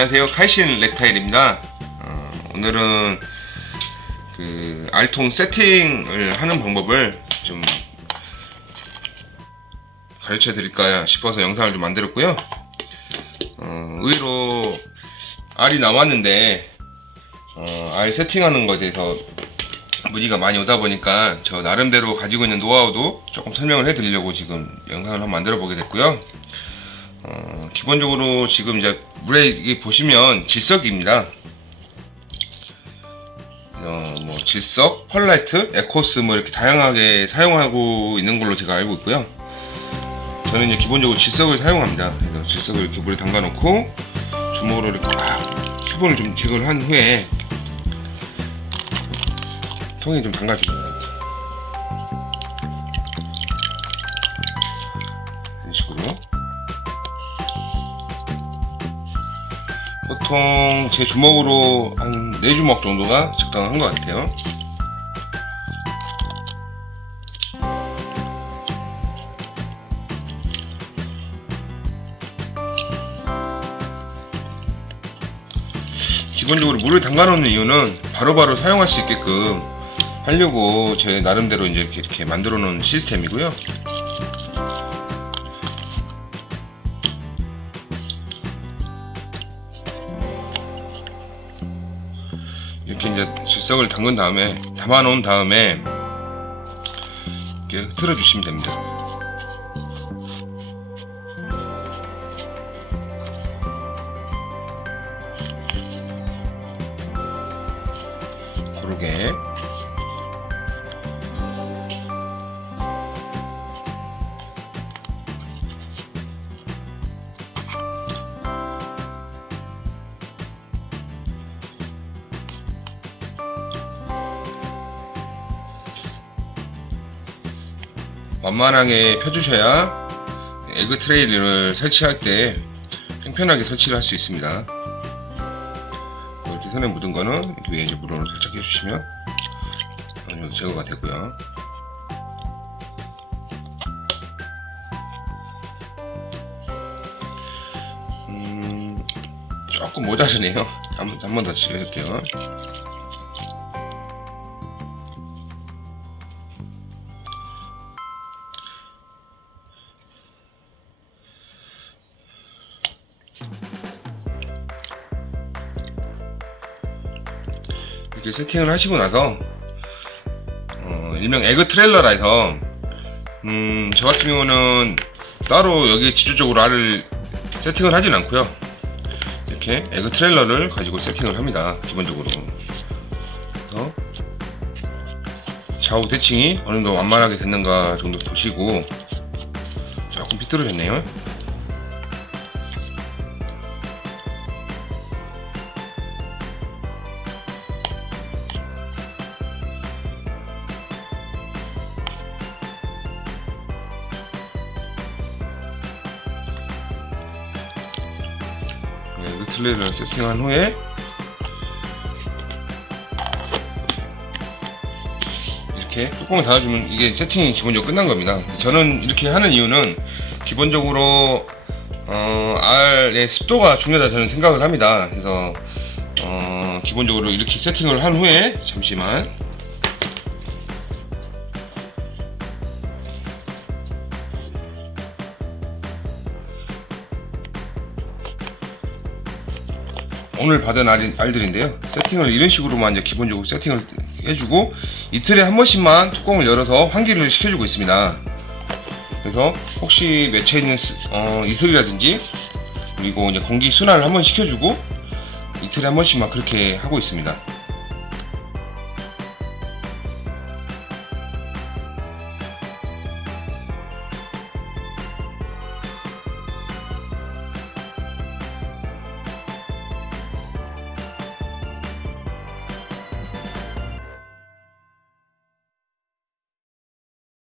안녕하세요. 칼신 렉타일입니다. 어, 오늘은 그 알통 세팅을 하는 방법을 좀 가르쳐 드릴까 싶어서 영상을 좀 만들었고요. 어, 의외로 알이 나왔는데 어, 알 세팅하는 것에 대해서 문의가 많이 오다 보니까 저 나름대로 가지고 있는 노하우도 조금 설명을 해 드리려고 지금 영상을 한번 만들어 보게 됐고요. 어, 기본적으로 지금 이제 물에 이게 보시면 질석입니다. 어, 뭐 질석, 펄라이트, 에코스 뭐 이렇게 다양하게 사용하고 있는 걸로 제가 알고 있고요. 저는 이제 기본적으로 질석을 사용합니다. 그래서 질석을 이렇게 물에 담가 놓고 주먹으로 이렇게 막 수분을 좀 제거를 한 후에 통에 좀 담가줍니다. 보통 제 주먹으로 한 4주먹 정도가 적당한 것 같아요. 기본적으로 물을 담가 놓는 이유는 바로바로 사용할 수 있게끔 하려고 제 나름대로 이제 이렇게 만들어 놓은 시스템이고요. 이렇게 이제 질석을 담근 다음에 담아 놓은 다음에 이렇게 흐트러 주시면 됩니다. 고르게 완만하게 펴주셔야 에그 트레이를 설치할 때 평편하게 설치를 할 수 있습니다. 뭐 이렇게 손에 묻은 거는 위에 이제 물을 살짝 해주시면 어느 정도 제거가 되고요. 음, 조금 모자르네요. 한번 한번 더 칠해줄게요. 이렇게 세팅을 하시고 나서 어, 일명 에그 트레일러라 해서 음, 저 같은 경우는 따로 여기 직접적으로 알을 세팅을 하진 않고요. 이렇게 에그 트레일러를 가지고 세팅을 합니다 기본적으로. 그래서 좌우 대칭이 어느 정도 완만하게 됐는가 정도 보시고 조금 비뚤어졌네요 네, 루틀레를 세팅한 후에 이렇게 뚜껑을 닫아주면 이게 세팅이 기본적으로 끝난 겁니다. 저는 이렇게 하는 이유는 기본적으로 어, 알의 습도가 중요하다 저는 생각을 합니다. 그래서 어, 기본적으로 이렇게 세팅을 한 후에 잠시만 오늘 받은 알, 알들인데요. 세팅을 이런 식으로만 이제 기본적으로 세팅을 해주고 이틀에 한 번씩만 뚜껑을 열어서 환기를 시켜주고 있습니다. 그래서 혹시 맺혀 있는 스- 어, 이슬이라든지 그리고 이제 공기 순환을 한번 시켜주고 이틀에 한 번씩만 그렇게 하고 있습니다.